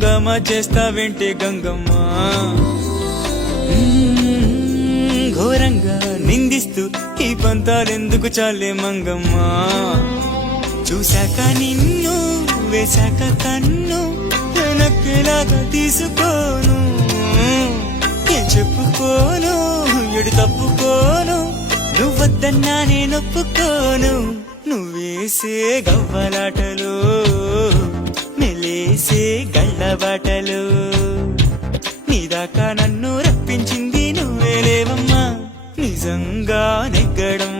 హంగామా చేస్తావేంటే గంగమ్మ ఘోరంగా నిందిస్తూ ఈ పంతాలెందుకు చాలే మంగమ్మ చూశాక నిన్ను వేశాక కన్ను వెనక్కిలాగా తీసుకోను ఏం చెప్పుకోను ఎడు తప్పుకోను నువ్వద్దన్నా నేనొప్పుకోను నువ్వేసే గవ్వలాటలు మెలేసే గళ్ళబాటలు నీదాకా నన్ను రప్పించింది నువ్వేలేవమ్మా నిజంగా నెగ్గడం